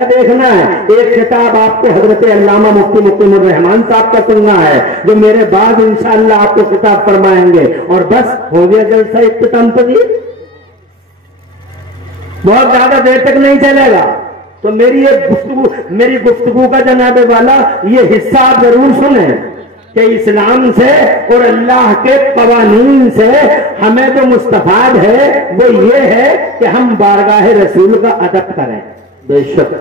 دیکھنا ہے. ایک خطاب آپ کو حضرت علامہ مفتی مقیم الرحمان صاحب کا سننا ہے جو میرے بعد انشاءاللہ آپ کو خطاب فرمائیں گے, اور بس ہو گیا جلسہ اختتام. بہت زیادہ دیر تک نہیں چلے گا, تو میری گفتگو کا جناب والا یہ حصہ آپ ضرور سنیں کہ اسلام سے اور اللہ کے قوانین سے ہمیں جو مستفاد ہے وہ یہ ہے کہ ہم بارگاہ رسول کا ادب کریں. بے شک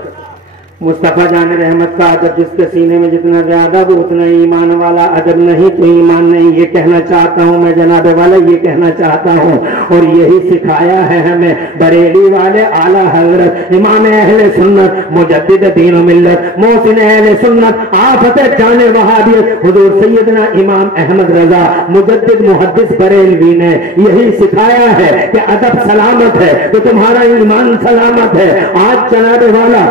مصطفیٰ جان رحمت کا ادب جس کے سینے میں جتنا زیادہ وہ اتنا ایمان والا ادب نہیں تو ایمان نہیں. یہ کہنا چاہتا ہوں میں جناب والا, یہ کہنا چاہتا ہوں, اور یہی سکھایا ہے ہمیں بریلی والے اعلیٰ حضرت امام اہل سنت مجدد دین و ملت محسن اہل سنت آفت جان وہابیت حضور سیدنا امام احمد رضا مجدد محدث بریلوی نے یہی سکھایا ہے کہ ادب سلامت ہے تو تمہارا ایمان سلامت ہے. آج جناب والا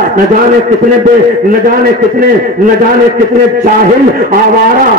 نہ جانے کتنے جاہل آوارہ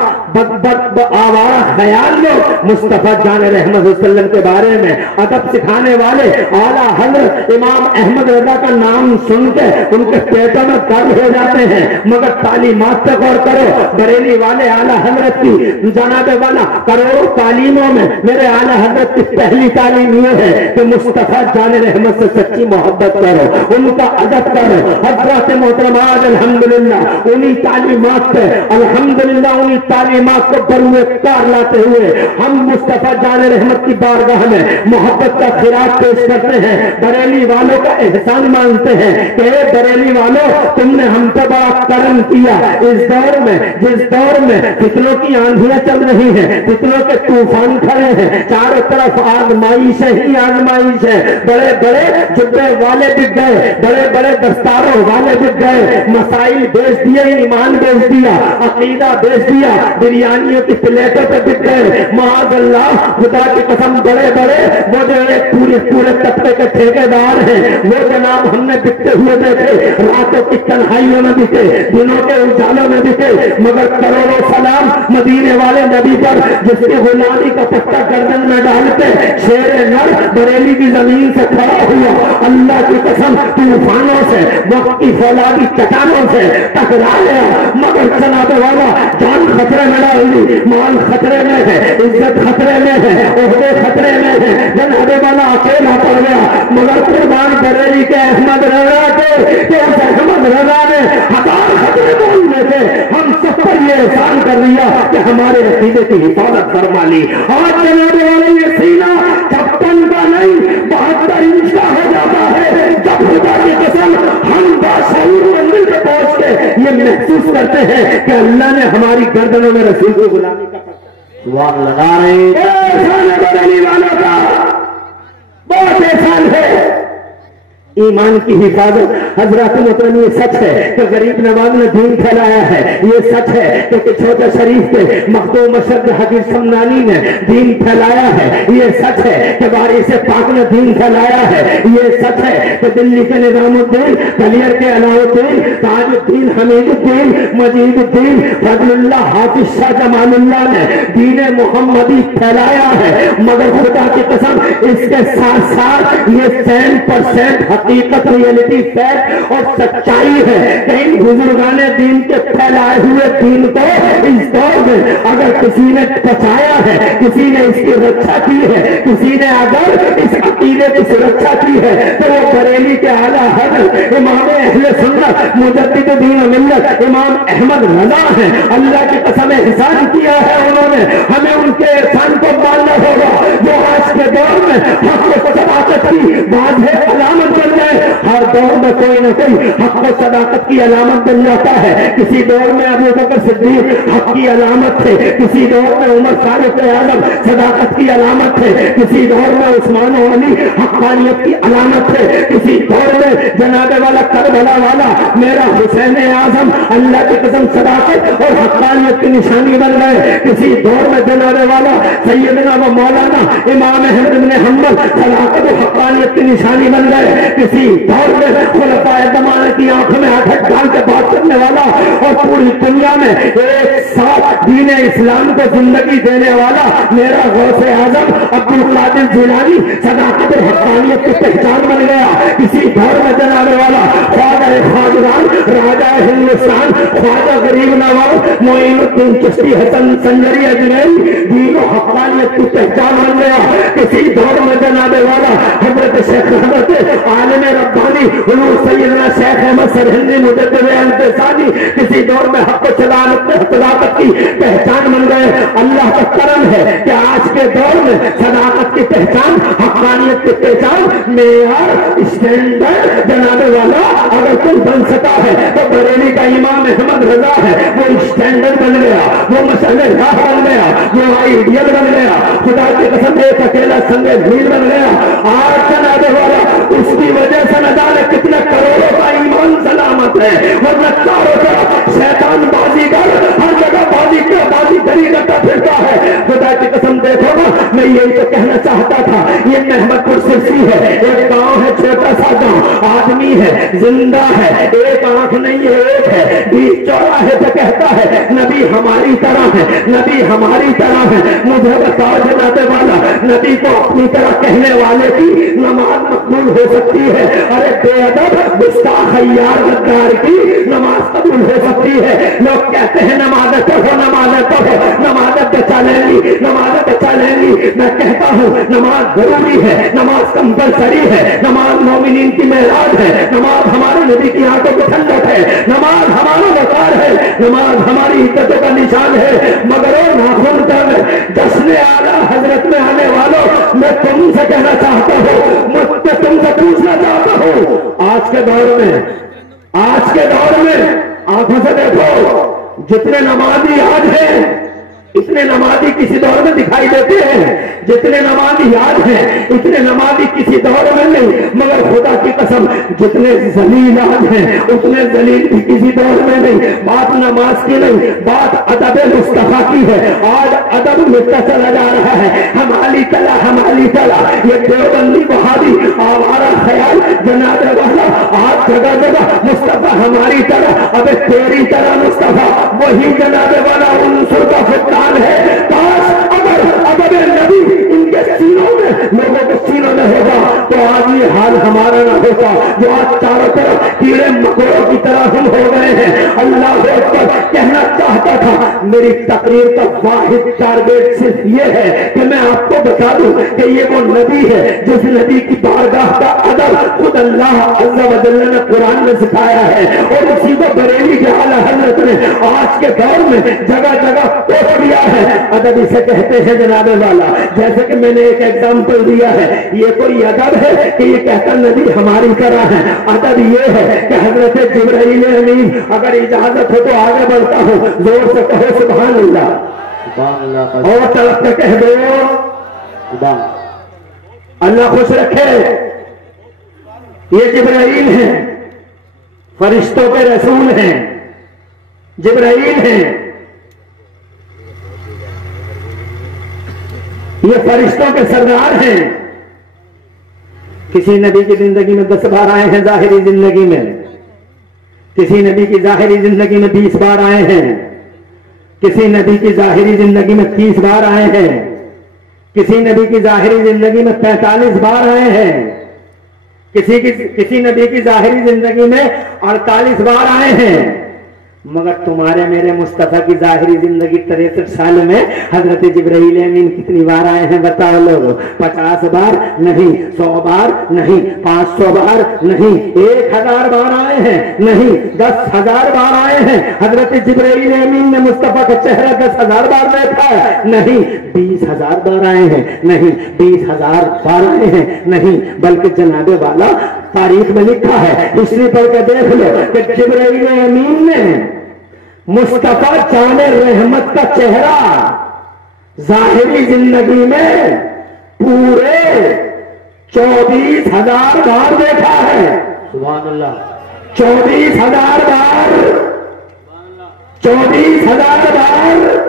خیال لوگ مصطفیٰ جان رحمت صلی اللہ علیہ وسلم کے بارے میں ادب سکھانے والے اعلیٰ حضرت امام احمد رضا کا نام سن کے ان کے پیٹوں میں درد ہو جاتے ہیں, مگر تعلیمات پہ غور کرو. بریلی والے اعلیٰ حضرت کی جناب والا کروڑوں تعلیموں میں میرے اعلیٰ حضرت کی پہلی تعلیم یہ ہے کہ مصطفیٰ جان رحمت سے سچی محبت کرو, ان کا ادب کرو. حضرات محترمات الحمدللہ انہی تعلیمات پہ الحمدللہ انہی تعلیمات کو بروئے کار لاتے ہوئے ہم مصطفیٰ جان رحمت کی بارگاہ میں محبت کا خراج پیش کرتے ہیں. بریلی والوں کا احسان مانتے ہیں کہ اے بریلی والوں تم نے ہم پہ بڑا کرم کیا. اس دور میں جس دور میں فتنوں کی آندھیاں چل رہی ہیں, فتنوں کے طوفان کھڑے ہیں, چاروں طرف آزمائش ہی آزمائش ہے. بڑے بڑے جبے والے بک گئے, بڑے بڑے دستاروں والے بک گئے, مسائل بیچ دیے, ایمان بیچ دیا, عقیدہ بیچ دیا, بریانیوں کی پلیٹوں پہ بک گئے. معاذ اللہ خدا کی قسم بڑے بڑے وہ جو ایک پورے طبقے کے ٹھیکیدار ہیں وہ جناب ہم نے بکتے ہوئے دیکھے, راتوں کی تنہائیوں میں بکے, دنوں کے اجالوں میں بکے, مگر کروڑوں سلام مدینے والے نبی پر جس کی غلامی کا پٹا گردن میں ڈالتے شیر نر بریلی کی زمین سے کھڑا ہوا. اللہ کی قسم طوفانوں سے وقت کی فولادی چٹانوں سے ٹکرا گیا, مگر جناب والا جان خطرے میں ڈال دی, مال خطرے میں ہے, عزت خطرے میں ہے, عہدے خطرے میں ہے, جناب والا اکیلا پڑ گیا. مگر قربان بریلی کے احمد رضا کے کہ اس احمد رضا نے ہزار خطرے بولنے سے ہم سب پر یہ احسان کر دیا کہ ہمارے عقیدے کی حفاظت فرما لی. آج جناب والے یہ سینہ 56 کا نہیں 72 انچ کا ہو جاتا ہے جب خدا کی قسم ہم باشعور منزل پہ پہنچ کے یہ محسوس کرتے ہیں کہ اللہ نے ہماری گردنوں میں رسول کی غلامی کا سواب لگا رہے ہیں. احسان ہے بریلی والوں کا, بہت احسان ہے. ایمان کی حفاظت حضرات محترم یہ سچ ہے کہ غریب نواز نے دین پھیلایا ہے, یہ سچ ہے کہ چھوٹا شریف کے مخدوم اشرف حبیب سمنانی نے دین پھیلایا ہے, یہ سچ ہے کہ وارث پاک نے دین پھیلایا ہے, یہ سچ ہے کہ دلی کے نظام الدین, کلیر کے علاؤ الدین, تاج الدین, حمید الدین, مجید الدین, فضل اللہ, حافظ شاہ جمال اللہ نے دین محمدی پھیلایا ہے. مگر خدا کی قسم اس کے ساتھ ساتھ یہ 100% حقیقت ریئلٹی فیکٹ اور سچائی ہے کہ ان بزرگان دین کے پھیلائے ہوئے دین کو اس دور میں اگر کسی نے بچایا ہے, کسی نے اس کی رکھا کی ہے, کسی نے اگر اس عقیدے کی سرکھا کی ہے تو وہ بریلی کے اعلیٰ حضرت امام اہل سنت مجدد دین و ملت امام احمد رضا ہیں. اللہ کی قسم احسان کیا ہے انہوں نے, ہمیں ان کے احسان کو ماننا ہوگا. جو آج کے دور میں حق و صداقت کی واضح علامت بن گئے, ہر دور میں کوئی نہ کوئی حق و صداقت کی علامت بن جاتا ہے. کسی دور میں ابو بکر صدیق حق کی علامت تھے, کسی دور میں عمر فاروق اعظم صداقت کی علامت تھے, کسی دور میں عثمان و علی حقانیت کی علامت تھے, کسی دور میں جناب والا کربلا والا میرا حسین اعظم اللہ کی قسم صداقت اور حقانیت کی نشانی بن گئے, کسی دور میں جناب والا سیدنا و مولانا امام احمد بن حنبل صداقت و حقانیت کی نشانی بن گئے, کسی دور میں خلفائے زمانے کی آنکھوں میں آنکھ ڈال کے بات کرنے والا اور پوری دنیا میں ایک ساتھ دین اسلام کو زندگی دینے والا میرا غوث اعظم عبد القادر جیلانی صداقت اور حقانیت کی پہچان بن گیا. کسی دور میں جناب والا خواجہ افغان راجہ ہندوستان خواجہ غریب نواز معین الدین چشتی حسن سنجری اجمیری دین و حقانیت کی پہچان بن گیا. کسی دور میں جناب والا حضرت شیخ احمد عالم ربانی حضور سیدنا شیخ احمد سرہندی مجدد انتصاری کسی دور میں حق و صداقت کی پہچان بن گئے. اللہ کا کرم ہے کہ آج کے دور میں صداقت کی پہچان حقانیت کی پہچان معیار اسٹینڈرڈ جناب والا اگر کوئی بن سکا ہے تو بریلی کا امام احمد رضا ہے. وہ اسٹینڈرڈ بن گیا, وہ مسئلہ راہ بن گیا, وہ آئیڈیل بن گیا. خدا کی قسم ایک اکیلا سنگ بھیڑ بن گیا. آج جناب والا اس کی وجہ سے نہ جانے کتنے کروڑوں کا ایمان سلامت ہے. ورنہ چاروں طرف شیطان بازیگر ہر جگہ بازی گری کرتا پھرتا ہے. خدا کی قسم دیکھو گا, میں یہی تو کہنا چاہتا تھا. یہ محمد پور سرسی ہے, ایک گاؤں ہے, چھوٹا سا گاؤں, آدمی ہے, زندہ ہے, ایک آنکھ نہیں ہے, ایک ہے, بیچ چوراہے پہ کہتا ہے نبی ہماری طرح ہے, نبی ہماری طرح ہے. مجھے بتاؤ جناب والا, نبی کو اپنی طرح کہنے والے کی نماز مقبول ہو سکتی ہے؟ ارے بے ادب گستاخ خیار غدار کی نماز قبول ہو سکتی ہے؟ لوگ کہتے ہیں نماز پڑھو, نماز پڑھو, نماز بچا لیں گی, نماز بچا لیں گی. میں کہتا ہوں نماز ضروری ہے, نماز کمپلسری ہے, نماز مومنین کی معراج ہے, نماز ہمارے نبی کی آنکھوں کی ٹھنڈک ہے, نماز ہمارا وقار ہے, نماز ہماری عزتوں کا نشان ہے. مگر ناخن کر جشن اعلیٰ حضرت میں آنے والوں, میں تم سے کہنا چاہتا ہوں, مجھ سے تم سے پوچھنا چاہتا ہوں, آج کے دور میں آنکھوں سے دیکھو, جتنے نمازی آج ہیں اتنے نمازی کسی دور میں دکھائی دیتے ہیں, جتنے نمازی یاد ہیں اتنے نمازی کسی دور میں نہیں. مگر خدا کی قسم جتنے ذلیل یاد ہیں اتنے ذلیل بھی کسی دور میں نہیں. بات نماز کی نہیں, بات ادب مصطفیٰ کی ہے. آج ادب مٹتا چلا جا رہا ہے. ہماری طرح ہماری طرح یہ دیوبندی بہادی آوارہ خیال جناب والا آج جگہ جگہ مصطفیٰ ہماری طرح, ابے تیری طرح مصطفیٰ وہی جناب والا عنصر کا فتح ہے. کاش اگر ادب نبی ان کے سینوں میں لوگوں کے سینوں میں ہوگا تو آج یہ حال ہمارا نہ ہوتا جو آج چاروں طرف کیڑے مکوڑوں کی طرح ہم ہو گئے ہیں. اللہ اکبر کہنا چاہتا تھا. میری تقریر کا واحد ٹارگیٹ صرف یہ ہے کہ میں آپ کو بتا دوں کہ یہ وہ نبی ہے جس نبی کی بارگاہ کا ادب خود اللہ عز و جل نے قرآن میں سکھایا ہے, اور اسی کو بریلی کے اعلیٰ حضرت نے آج کے دور میں جگہ جگہ توڑ دیا ہے. ادب اسے کہتے ہیں جناب والا, جیسے کہ میں نے ایک ایگزامپل دیا ہے. یہ کوئی ادب ہے کہ یہ کہتا نبی ہماری طرح ہے. ادب یہ ہے کہ حضرت جبرائیل امین, اگر اجازت ہو تو آگے بڑھتا ہوں, زور سے کہو سبحان اللہ, اور طرف سے کہہ دو اللہ خوش رکھے. یہ جبرائیل ہیں, فرشتوں کے رسول ہیں, جبرائیل ہیں. یہ فرشتوں کے سردار ہیں. کسی نبی کی زندگی میں 10 بار آئے ہیں ظاہری زندگی میں, کسی نبی کی ظاہری زندگی میں 20 بار آئے ہیں, کسی نبی کی ظاہری زندگی میں 30 بار آئے ہیں, کسی نبی کی ظاہری زندگی میں 45 بار آئے ہیں, کسی نبی کی ظاہری زندگی میں 48 بار آئے ہیں. مگر تمہارے میرے مصطفیٰ کی ظاہری زندگی 63 سال میں حضرت جبرائیل امین کتنی بار آئے ہیں بتاؤ لوگ؟ 50 بار نہیں, 100 بار نہیں, 500 بار نہیں, 1000 بار آئے ہیں نہیں, 10,000 بار آئے ہیں. حضرت جبرائیل امین نے مصطفیٰ کا چہرہ 10,000 بار دیکھا ہے نہیں, 20,000 بار آئے ہیں نہیں, 20,000 بار آئے ہیں نہیں, بلکہ جناب والا تاریخ میں لکھا ہے, ہسٹری پڑھ کے دیکھ لو کہ جبرائیل امین نے مصطفیٰ جان رحمت کا چہرہ ظاہری زندگی میں پورے 24,000 بار دیکھا ہے. سبحان اللہ, 24,000 بار, 24,000 بار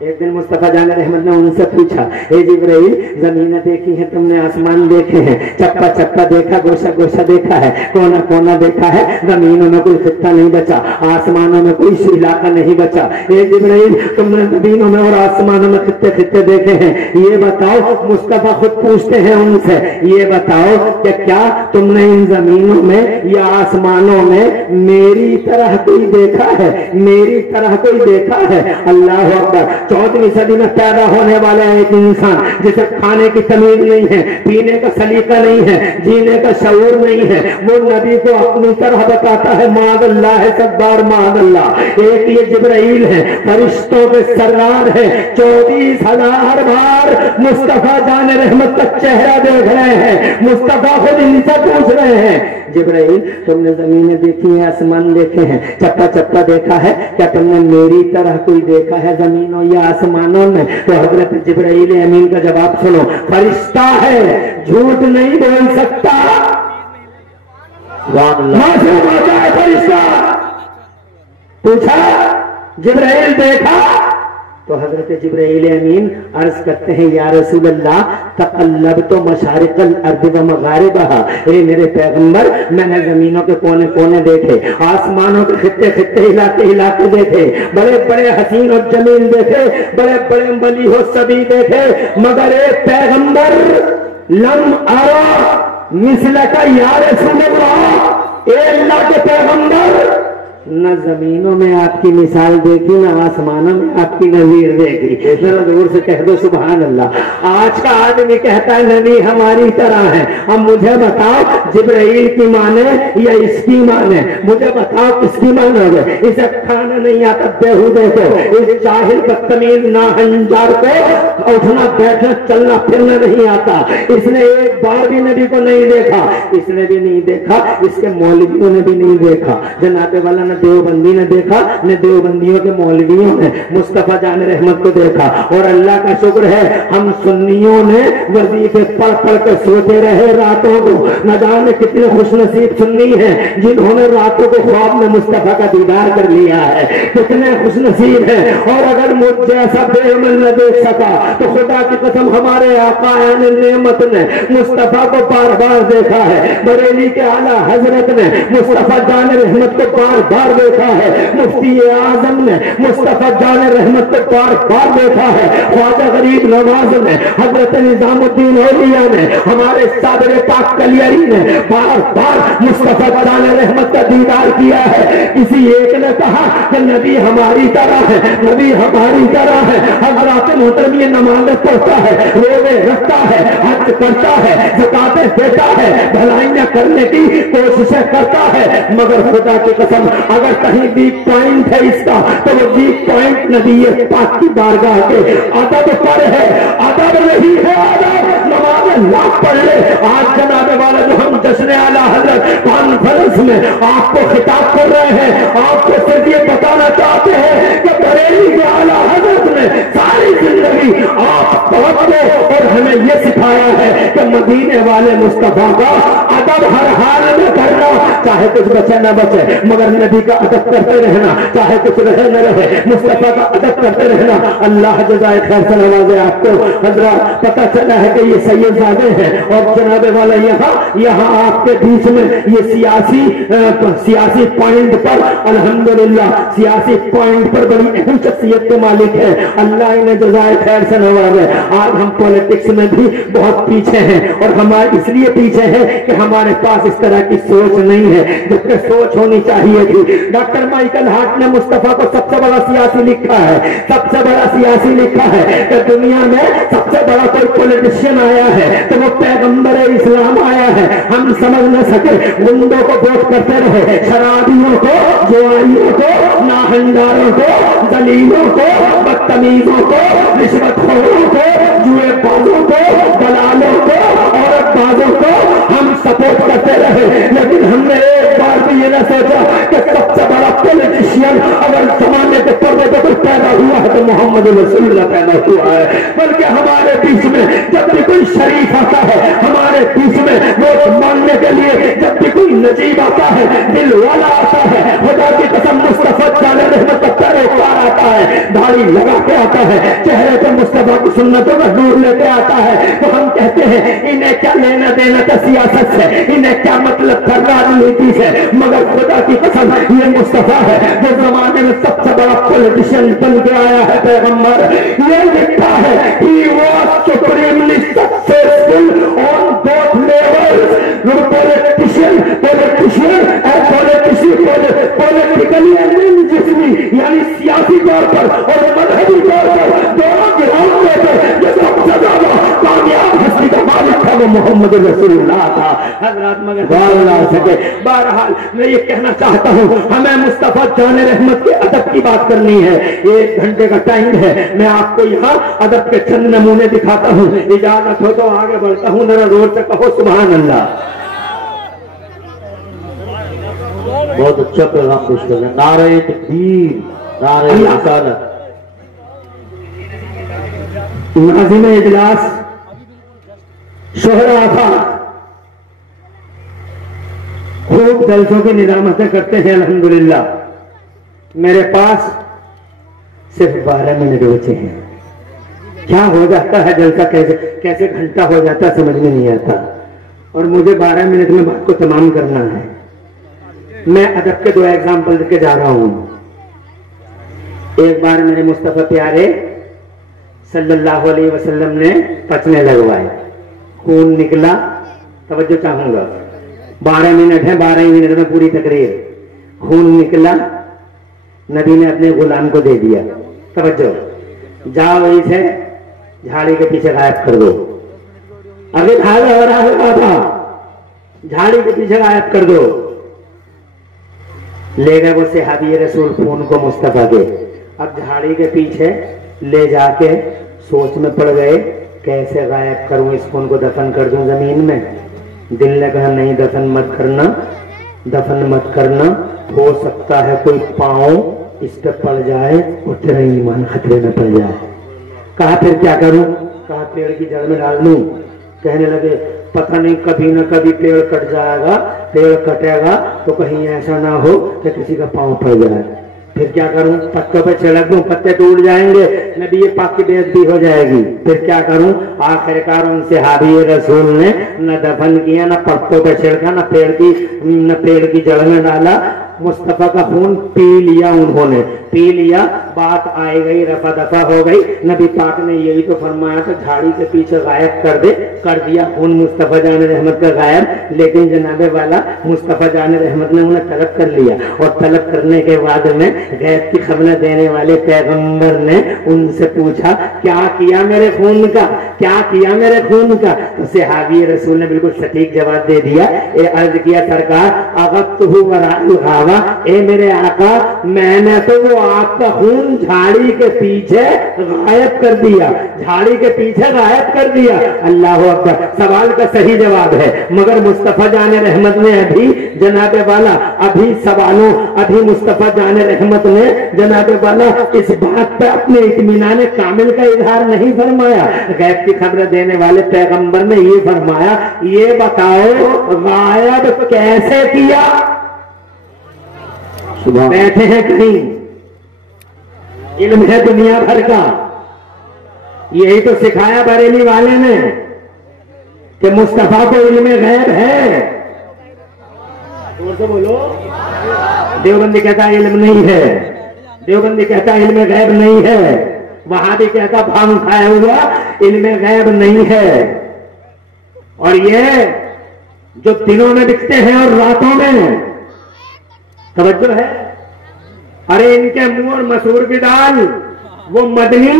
ایک دن مصطفیٰ جان رحمت نے ان سے پوچھا، اے جبرائیل زمینیں دیکھی ہیں تم نے، آسمان دیکھے ہیں، چپا چپا دیکھا، گوشہ گوشہ دیکھا ہے، کونا کونا دیکھا ہے، زمینوں میں کوئی خطہ نہیں بچا، آسمانوں میں کوئی علاقہ نہیں بچا، اے جبرائیل تم نے زمینوں میں اور آسمانوں میں خطے خطے دیکھے ہیں، یہ بتاؤ، مصطفیٰ خود پوچھتے ہیں ان سے، یہ بتاؤ کہ کیا تم نے ان زمینوں میں یا آسمانوں میں میری طرح کوئی دیکھا ہے، میری طرح کوئی دیکھا ہے؟ اللہ اکبر۔ 14ویں صدی میں پیدا ہونے والا ایک انسان جسے کھانے کی تمیز نہیں ہے، پینے کا سلیقہ نہیں ہے، جینے کا شعور نہیں ہے، وہ نبی کو اپنی طرح بتاتا ہے معاذ اللہ ہے، سب بار معاذ اللہ۔ ایک یہ جبرائیل ہے، فرشتوں کے سردار ہے، 24,000 بار مصطفیٰ جان رحمت کا چہرہ دیکھ رہے ہیں، مصطفیٰ خود ان سے پوچھ رہے ہیں، جبرائیل تم نے زمینیں دیکھی ہیں، آسمان دیکھے ہیں، چپا چپا دیکھا ہے، کیا تم نے میری طرح کوئی دیکھا ہے زمینوں یا آسمانوں میں؟ تو حضرت جبرائیل امین کا جواب سنو، فرشتہ ہے، جھوٹ نہیں بول سکتا، معصوم ہوتا ہے فرشتہ۔ پوچھا جبرائیل دیکھا؟ تو حضرت جبرائیل امین عرض کرتے ہیں یا رسول اللہ تقلبت مشارق الارض و مغاربہا، اے میرے پیغمبر میں نے زمینوں کے کونے کونے دیکھے، آسمانوں کے خطے خطے علاقے علاقے دیکھے، بڑے بڑے حسین و جمیل دیکھے، بڑے بڑے ولی و سبی دیکھے، مگر اے پیغمبر لم ارا مثلک یا رسول اللہ، اے اللہ کے پیغمبر نہ زمینوں میں آپ کی مثال دیکھی، نہ آسمانوں میں آپ کی نظیر دیکھی۔ ذرا دور سے کہہ دو سبحان اللہ۔ آج کا آدمی کہتا ہے نبی ہماری طرح ہے، اب مجھے بتاؤ جبرائیل کی مانے یا اس کی مانے؟ مجھے بتاؤ کس کی مانے گے؟ اسے کھانا نہیں آتا بےہودے کو، اس جاہل بدتمیز ناہنجار کو اٹھنا بیٹھنا چلنا پھرنا نہیں آتا، اس نے ایک بار بھی نبی کو نہیں دیکھا، اس نے بھی نہیں دیکھا، اس کے مولویوں نے بھی نہیں دیکھا، جناب والا دیوبندی نے دیکھا، نہ دیوبندیوں کے مولویوں نے مصطفیٰ جان رحمت کو دیکھا۔ اور اللہ کا شکر ہے ہم سنیوں نے وظیفے پڑھ پڑھ کے سوتے رہے راتوں کو، نہ جانے کتنے خوش نصیب سنی ہیں جنہوں نے راتوں کو خواب میں مصطفیٰ کا دیدار کر لیا ہے، کتنے خوش نصیب ہیں۔ اور اگر مجھ جیسا بے عمل نہ دیکھ سکا تو خدا کی قسم ہمارے آقا نعمت نے مصطفیٰ کو بار بار دیکھا ہے، بریلی کے اعلیٰ حضرت نے مصطفیٰ جان رحمت کو بار بار دیکھا ہے، مفتی اعظم نے مصطفیٰ جان رحمت کو بار بار دیکھا ہے، خواجہ غریب نواز نے، حضرت نظام الدین اولیاء نے، ہمارے صادر پاک کلیری نے بار بار مصطفیٰ جان رحمت کا دیدار کیا ہے۔ کسی ایک نے کہا کہ نبی ہماری طرح ہے، نبی ہماری طرح ہے، حضرات محترم یہ نمازیں پڑھتا ہے، روزے رکھتا ہے، حج کرتا ہے، زکاتیں دیتا ہے، بھلائیاں کرنے کی کوششیں کرتا ہے، مگر خدا کی قسم اگر کہیں ویک پوائنٹ ہے اس کا تو وہ ویک پوائنٹ نبی پاک کی بارگاہ کے ادب پر ہے، ادب نہیں ہے ادب۔ نماز لاکھ پڑھ لے، آج جناب والا جو ہم جشن اعلیٰ حضرت کانفرنس میں آپ کو خطاب کر رہے ہیں، آپ کو صرف یہ بتانا چاہتے ہیں کہ بریلی کے اعلیٰ حضرت نے ساری زندگی آپ کو اور ہمیں یہ سکھایا ہے کہ مدینے والے مصطفیٰ کا ادب ہر حال میں کرنا، چاہے کچھ بچے نہ بچے مگر نبی کا ادب کرتے رہنا، چاہے کچھ رہے نہ رہے مصطفیٰ کا ادب کرتے رہنا۔ اللہ جزائے خیر سے نوازے آپ کو۔ حضرات پتہ چلا ہے کہ یہ سید زادے ہیں اور جناب والا یہاں آپ کے بیچ میں یہ سیاسی پوائنٹ پر الحمدللہ سیاسی پوائنٹ پر بڑی اہم شخصیت کے مالک ہے، اللہ انہیں جزائے خیر سے نوازے۔ آج ہم پولیٹکس میں بھی بہت پیچھے ہیں اور ہمارے اس لیے پیچھے ہیں کہ ہمارے پاس اس طرح کی سوچ نہیں ہے جبکہ سوچ ہونی چاہیے تھی۔ ڈاکٹر مائیکل ہارٹ نے مصطفیٰ کو سب سے بڑا سیاسی لکھا ہے، سب سے بڑا سیاسی لکھا ہے کہ دنیا میں سب سے بڑا کوئی پولیٹیشین آیا ہے تو وہ پیغمبر اسلام آیا ہے۔ ہم سمجھ نہ سکے، گنڈوں کو ووٹ کرتے رہے، شرابیوں کو، جوائیوں کو، ناہنجاروں کو، ذلیلوں کو، بدتمیزوں کو، رشوت خوروں کو، جوئے بازوں کو، دلالوں کو، عورت بازوں کو ہم سپورٹ کرتے رہے، لیکن ہم نے ایک بار بھی یہ نہ سوچا کہ سب سے بڑا پولیٹیشین اگر زمانے کے پردے پہ کوئی پیدا ہوا ہے تو محمد رسول اللہ پیدا ہوا ہے۔ بلکہ ہمارے بیچ میں جب بھی کوئی شریف آتا ہے، ہمارے بیچ میں ووٹ مانگنے کے لیے جب بھی کوئی نجیب آتا ہے، دل والا آتا ہے، خدا کی قسم مصطفیٰ جان رحمت کا پیروکار آتا ہے، داڑھی لگا کے آتا ہے, چہرے پہ مصطفیٰ کی سنتوں کا نور لے کے آتا ہے, تو ہم کہتے ہیں انہیں کیا لینا دینا تھا سیاست سے, انہیں کیا مطلب تھا راجنیتی سے, مگر خدا کی قسم یہ مصطفیٰ ہے جو زمانے میں سب سے بڑا پولیٹیشین بن کے آیا ہے پیغمبر. یہ لکھا ہے he was supremely successful on both levels. politician and politically and religiously, یعنی سیاسی طور پر اور مذہبی طور پر دونوں گراؤنڈ پر یہ سب سے زیادہ کامیاب ہستی کا مالک تھا وہ محمد رسول اللہ تھا. حضرات مگر سکے. بہرحال میں یہ کہنا چاہتا ہوں ہمیں مصطفیٰ جان رحمت کے ادب کی بات کرنی ہے. 1 گھنٹے کا ٹائم ہے, میں آپ کو یہاں ادب کے چند نمونے دکھاتا ہوں. اجازت ہو تو آگے بڑھتا ہوں, ذرا زور سے کہو سبحان اللہ. بہت اچھا پیغام پیش کر رہے ہیں. نعرہ تکبیر, نعرہ رسالت. ناظم اجلاس, شہرا افاق خوب جلسوں کی نظامتیں کرتے ہیں الحمدللہ. میرے پاس صرف 12 منٹ بچے ہیں. کیا ہو جاتا ہے جلسہ, کیسے گھنٹہ ہو جاتا ہے سمجھ میں نہیں آتا, اور مجھے 12 منٹ میں بات کو تمام کرنا ہے. میں ادب کے 2 ایگزامپل دے کے جا رہا ہوں. ایک بار میرے مصطفیٰ پیارے صلی اللہ علیہ وسلم نے پچنے لگوائے, خون نکلا. توجہ چاہوں گا, 12 منٹ ہے, 12 منٹ میں پوری تقریر. خون نکلا, نبی نے اپنے غلام کو دے دیا. توجہ, جاؤ اسے جھاڑی کے پیچھے غائب کر دو. ابھی بھاگا ہو رہا ہوگا تھا, جھاڑی کے پیچھے غائب کر دو. لے گئے وہ صحابی رسول خون کو مصطفیٰ کے. اب جھاڑی کے پیچھے لے جا کے سوچ میں پڑ گئے کیسے غائب کروں اس خون کو, دفن کر دوں زمین میں. دل نے کہا نہیں, دفن مت کرنا, دفن مت کرنا, ہو سکتا ہے کوئی پاؤں اس پہ پڑ جائے اور تیرا ایمان خطرے میں پڑ جائے. کہا پھر کیا کروں؟ کہا پیڑ کی جڑ میں ڈال دوں. کہنے لگے پتہ نہیں کبھی نہ کبھی پیڑ کٹ جائے گا, پیڑ کٹے گا تو کہیں ایسا نہ ہو کہ کسی کا پاؤں پڑ جائے. پھر کیا کروں؟ پتوں پہ چھڑک دوں, پتے ٹوٹ جائیں گے, نبی پاک کی بے عزتی ہو جائے گی. پھر کیا کروں؟ آخر کار ان صحابی رسول نے نہ دفن کیا, نہ پتوں پہ چھڑکا, نہ پیڑ کی جڑ میں ڈالا. مصطفیٰ کا خون پی لیا, انہوں نے پی لیا. بات آئے گئی, رفع دفع ہو گئی. نبی پاک نے یہی تو فرمایا تھا جھاڑی کے پیچھے غائب کر دے, کر دیا خون مصطفیٰ جان رحمت کا غائب. لیکن جناب والا مصطفیٰ جان رحمت نے انہیں طلب کر لیا, اور طلب کرنے کے بعد میں غیب کی خبریں دینے والے پیغمبر نے ان سے پوچھا کیا کیا میرے خون کا, کیا کیا میرے خون کا؟ تو صحابی رسول نے بالکل سٹیک جواب دے دیا. عرض کیا سرکار اغبتہ وراء اے میرے آقا, میں نے تو وہ آپ کا خون جھاڑی کے پیچھے غائب کر دیا, جھاڑی کے پیچھے غائب کر دیا. اللہ اکبر. سوال کا صحیح جواب ہے, مگر مصطفیٰ جان رحمت نے ابھی جناب والا ابھی مصطفیٰ جان رحمت نے جناب والا اس بات پہ اپنے اطمینان کامل کا اظہار نہیں فرمایا. غیب کی خبر دینے والے پیغمبر نے یہ فرمایا, یہ بتاؤ غائب کیسے کیا؟ بیٹھے ہیں کہیں, علم ہے دنیا بھر کا, یہی تو سکھایا بریلی والے نے کہ مصطفیٰ کو علم غیب ہے. بولو, دیوبندی کہتا ہے علم نہیں ہے, دیوبندی کہتا ہے علم غیب نہیں ہے, وہابی کہتا بھانگ کھایا ہوا علم غیب نہیں ہے. اور یہ جو دنوں میں دکھتے ہیں اور راتوں میں, توجہ ہے. ارے ان کے منہ اور مسور کی دال, وہ مدنی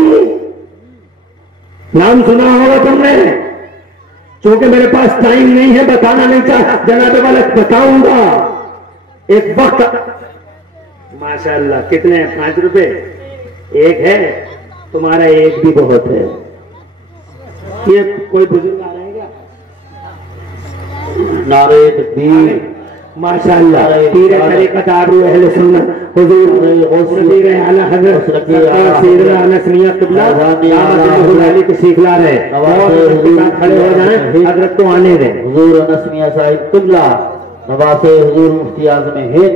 نام سنا ہوگا تم نے. چونکہ میرے پاس ٹائم نہیں ہے, بتانا نہیں چاہتا, جناب والا بتاؤں گا. ایک وقت ماشاءاللہ کتنے ہیں؟ 5 روپے ایک ہے, تمہارا ایک بھی بہت ہے. یہ کوئی بزرگ آ رہے ہیں کیا؟ نعرہ تکبیر, ماشاءاللہ. پیر طریقت آبرو اہل سنت حضور غوث اعلی حضرت سیدنا انس میاں قبلہ علی کو سکھلا رہے, کھڑے ہو جائیں, حضرت کو آنے دیں. حضور انس میاں صاحب قبلہ نواز حضور مفتی اعظم ہند,